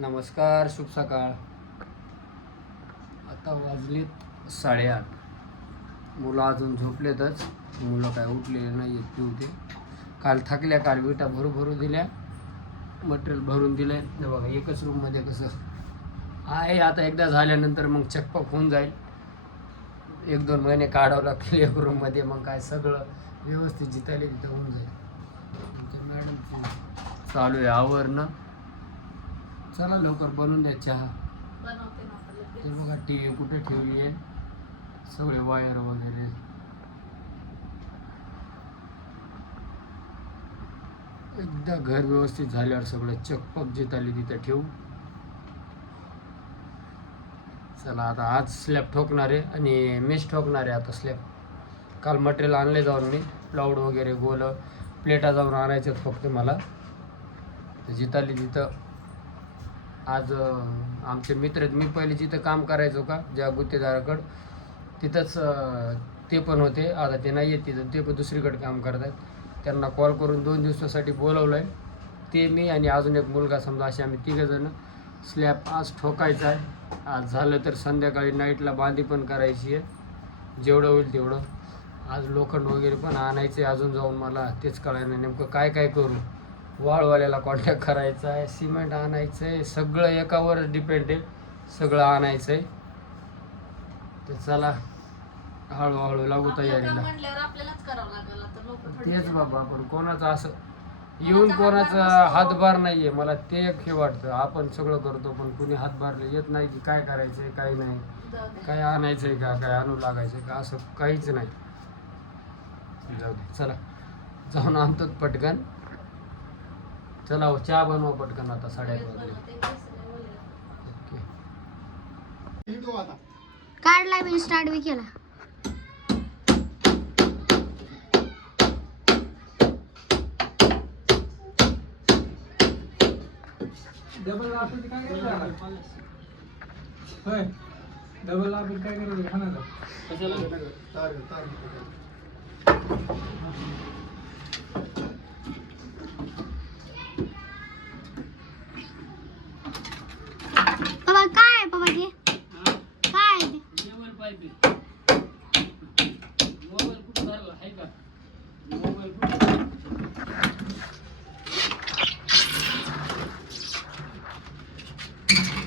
नमस्कार शुभ सकाळ. आता वाजलेत साडेआठ. मुलं अजून झोपलेतच. मुलं काय उठलेले नाही आहेत पिऊ ते काल थकल्या काल विटा भरू भरू दिल्या. मटेरियल भरून दिलं आहे बघा एकच रूममध्ये कसं आहे आता एकदा झाल्यानंतर मग चकपक होऊन जाईल. एक दोन महिने काढावं लागतील एक रूममध्ये मग काय सगळं व्यवस्थित जितायला तिथं होऊन जाईल. मॅडम चालू आहे आवरणं. चला लवकर बनवून द्या चहा. बनवते ना आता लगेच. तर बघा टी व्ही कुठे ठेवली आहे? सगळे वायर वगैरे. एकदा घर व्यवस्थित झाल्यावर सगळं चकपक जिताली तिथं ठेवू. चला आता आज स्लॅब ठोकणार आहे आणि मेश ठोकणार आहे आता स्लॅब काल मटेरियल आणले जाऊन मी प्लाऊड वगैरे गोल प्लेटा जाऊन आणायचे फक्त मला. तर जिताली तिथं आज आमचे मित्र मी पहिले जिथं काम करायचो का ज्या गुत्तेदाराकडं तिथंच ते पण होते. आता ते नाही आहेत तिथं ते पण दुसरीकडे काम करत आहेत त्यांना कॉल करून दोन दिवसासाठी बोलवलं आहे ते मी आणि अजून एक मुलगा समजा असे आम्ही तिघंजणं स्लॅब आज ठोकायचा आहे. आज झालं तर संध्याकाळी नाईटला बांधी पण करायची आहे. जेवढं होईल तेवढं. आज लोखंड वगैरे पण आणायचे अजून जाऊन मला. तेच कळायला नेमकं काय काय करू? वाळवाल्याला कॉन्टॅक्ट करायचा आहे सिमेंट आणायचं आहे सगळं एकावर डिपेंड आहे. सगळं आणायचं आहे तर चला हळूहळू लागू तयारीला. तेच. बाबा पण कोणाचं असं येऊन कोणाचा हातभार. हातभार नाहीये. मला ते एक हे वाटतं. आपण सगळं करतो पण कुणी हातभारले येत नाही की काय करायचंय काय नाही. काय आणायचंय का काय आणू लागायचंय का असं काहीच नाही. जाऊ दे चला. जाऊन आणतो पटकन. चला हो, चहा बनवा पटकन आता बोलले. ओके. काढला मी स्टार्ट बी केला डबल आपण काय करायचं होय. डबल आपण काय करायचं खाण्याचं बाबा काय आहे बाबा ते काय आहे ते मोबाईल पाहिजे मोबाईल कुठं धरला आहे का मोबाईल कुठं वर पाहिजे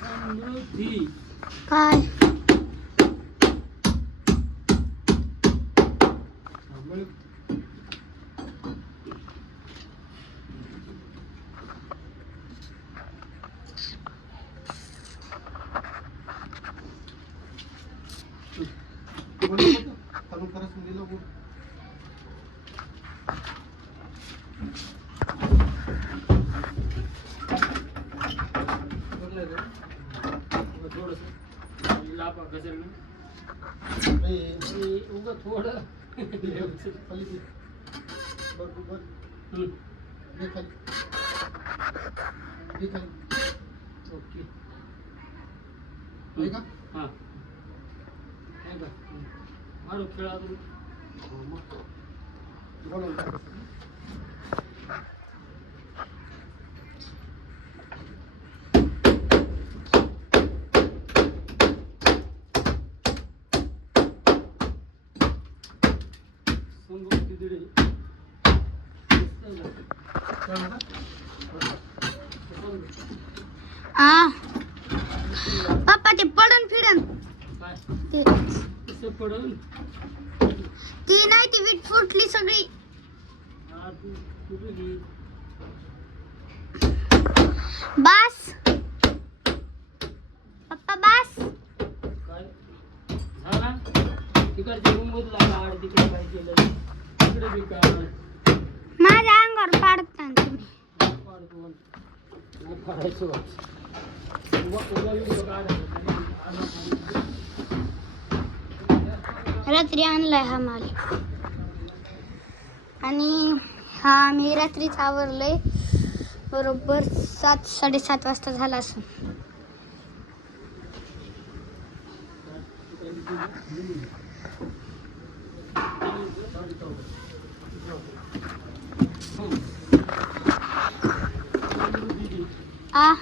સમૃદ્ધિ કાય Thank you. का नाही? लापा गजर उग थोडं. ओके हां आहे का मारू खेळा तुम्ही समृद्धी दिली आ. पप्पा ते पडन फिडन. काय ते. पडून ती नाही ती वीट फुटली सगळी. बस. पप्पा बस. झाला? तिकडच्या रूम तिकडे केलं? बी काय पाड अंगावर पाडता तुम्ही. रात्री आणलाय हा माल. आणि हा मी रात्रीच आवरलंय बरोबर सात साडेसात वाजता झाला असं आ.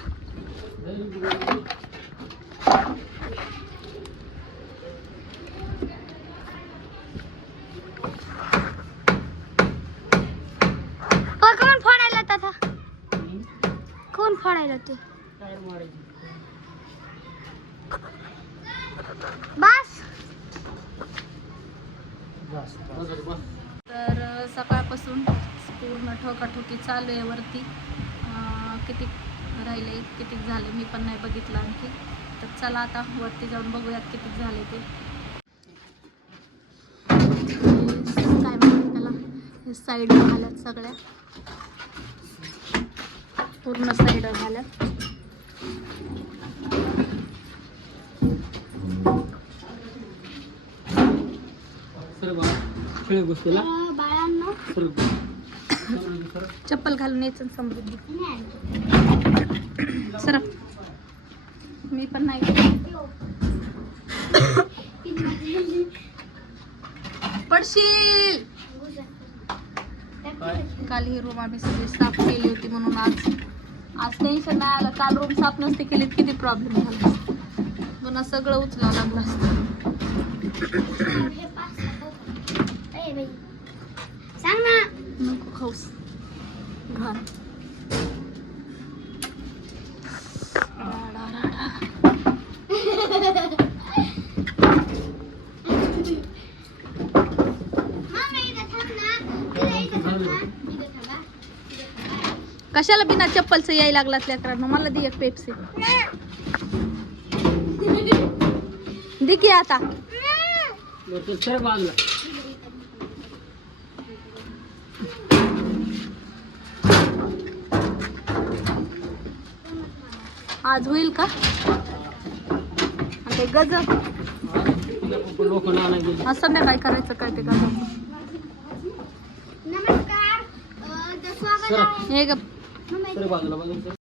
कोण फोडायला ते बस बस, बस, सकाळपासून पूर्ण ठोकाठोकी चालू आहे वरती. किती राहिले किती झाले मी पण नाही बघितलं आणखी. तर चला आता वरती जाऊन बघूयात किती झाले ते. काय म्हणतात त्याला? साईड झाल्यात सगळ्या. पूर्ण साईड झाल्यात खेळ गोष्टीला? चप्पल घालून यायचं समृद्धी सर मी पण नाही पडशील. काल ही रूम आम्ही सगळी साफ केली होती म्हणून आज आज टेन्शन नाही आलं. काल रूम साफ नसते केली किती प्रॉब्लेम झाला पुन्हा सगळं उचलावं लागलं असतं. सांग ना नको खाऊस घाण कशाला बिना चप्पलचं यायला लागलात लेकरांना? मला दे एक पेप्सी दे की आता. आज होईल का? आणि ते गज लोक नाना गेले आज संध्याकाळी करायचं काय ते गज नमस्कार अं, तर स्वागत सर आहे हे ग